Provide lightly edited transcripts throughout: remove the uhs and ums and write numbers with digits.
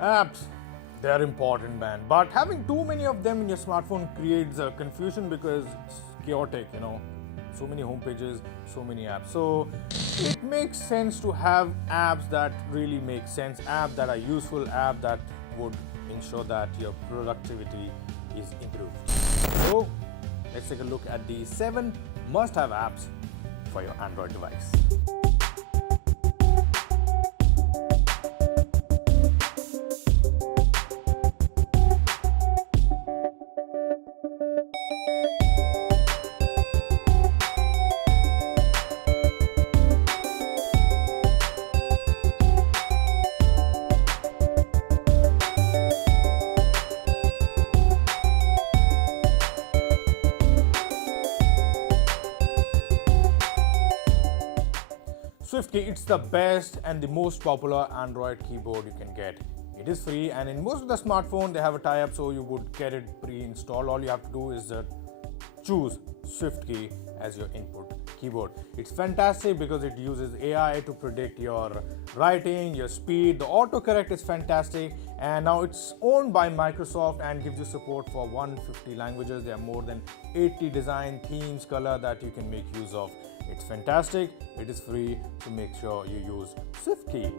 Apps, they're important, man. But having too many of them in your smartphone creates confusion because it's chaotic, So many home pages, so many apps. So it makes sense to have apps that really make sense, apps that are useful, apps that would ensure that your productivity is improved. So let's take a look at the 7 must-have apps for your Android device. SwiftKey, it's the best and the most popular Android keyboard you can get. It is free, and in most of the smartphones they have a tie-up, so you would get it pre-installed. All you have to do is choose SwiftKey as your input keyboard. It's fantastic because it uses AI to predict your writing, your speed. The autocorrect is fantastic, and now it's owned by Microsoft and gives you support for 150 languages. There are more than 80 design themes, color that you can make use of. It's fantastic, it is free, so make sure you use SwiftKey.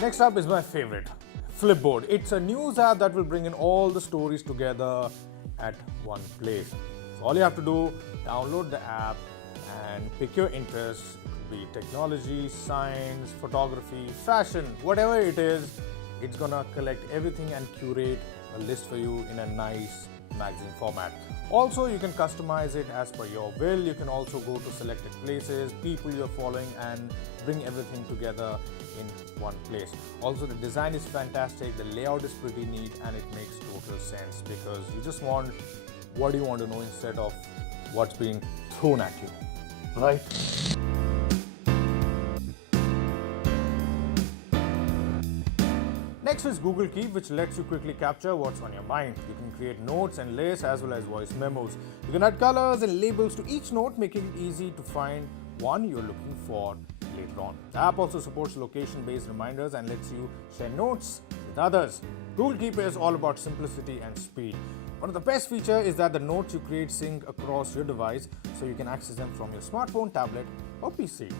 Next up is my favorite, Flipboard. It's a news app that will bring in all the stories together at one place. So all you have to do, download the app and pick your interests, be it technology, science, photography, fashion, whatever it is. It's gonna collect everything and curate a list for you in a nice magazine format. Also, you can customize it as per your will. You can also go to selected places, people you're following, and bring everything together in one place. Also, the design is fantastic, the layout is pretty neat, and it makes total sense because you just want what you want to know instead of what's being thrown at you, right? Next is Google Keep, which lets you quickly capture what's on your mind. You can create notes and lists as well as voice memos. You can add colors and labels to each note, making it easy to find one you're looking for later on. The app also supports location-based reminders and lets you share notes with others. Google Keep is all about simplicity and speed. One of the best features is that the notes you create sync across your device, so you can access them from your smartphone, tablet, or PC.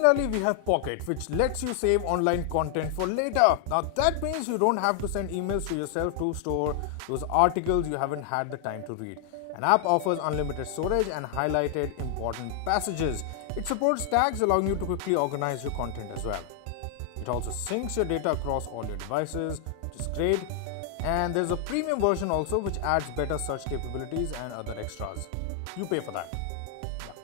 Similarly, we have Pocket, which lets you save online content for later. Now that means you don't have to send emails to yourself to store those articles you haven't had the time to read. An app offers unlimited storage and highlighted important passages. It supports tags, allowing you to quickly organize your content as well. It also syncs your data across all your devices, which is great. And there's a premium version also, which adds better search capabilities and other extras. You pay for that. Yeah.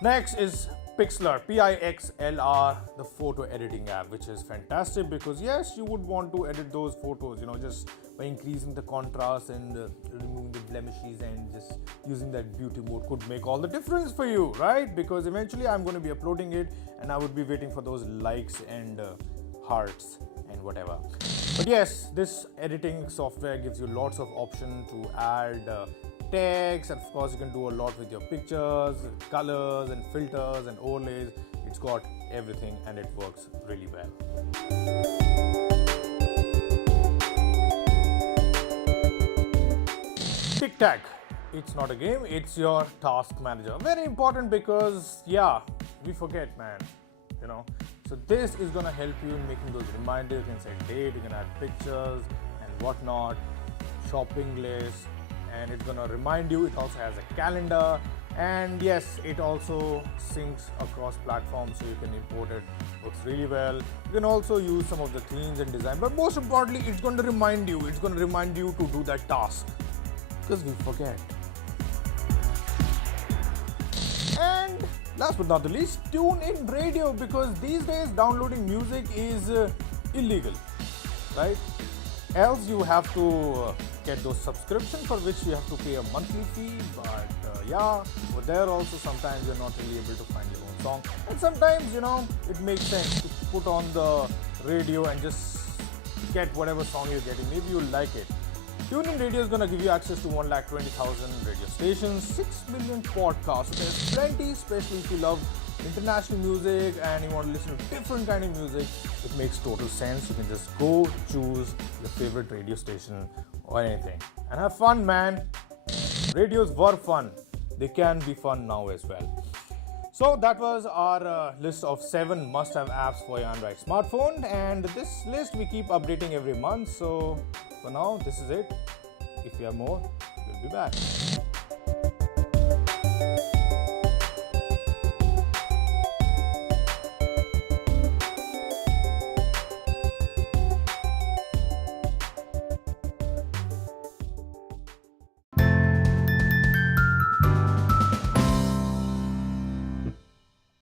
Next is Pixlr, Pixlr, the photo editing app, which is fantastic because yes, you would want to edit those photos, just by increasing the contrast and removing the blemishes, and just using that beauty mode could make all the difference for you, right? Because eventually I'm going to be uploading it and I would be waiting for those likes and hearts and whatever. But yes, this editing software gives you lots of options to add text, and of course you can do a lot with your pictures, colors and filters and overlays. It's got everything and it works really well. Tic Tac, it's not a game, it's your task manager. Very important because we forget, man, So this is gonna help you in making those reminders. You can set date, you can add pictures and whatnot, shopping list, and it's gonna remind you. It also has a calendar, and yes, it also syncs across platforms, so you can import it. Works really well. You can also use some of the themes and design, but most importantly, it's going to remind you. It's going to remind you to do that task because we forget. And last but not the least, tune in radio, because these days downloading music is illegal, right? Else you have to get those subscriptions for which you have to pay a monthly fee. But over there also sometimes you're not really able to find your own song, and sometimes it makes sense to put on the radio and just get whatever song you're getting. Maybe you like it, TuneIn Radio is going to give you access to 120,000 radio stations, 6 million podcasts. So there's plenty, especially if you love international music and you want to listen to different kind of music. It makes total sense. You can just go choose your favorite radio station or anything and have fun, man. Radios were fun. They can be fun now as well. So that was our list of 7 must-have apps for your Android smartphone, and this list we keep updating every month. So for now, this is it. If you have more, we'll be back.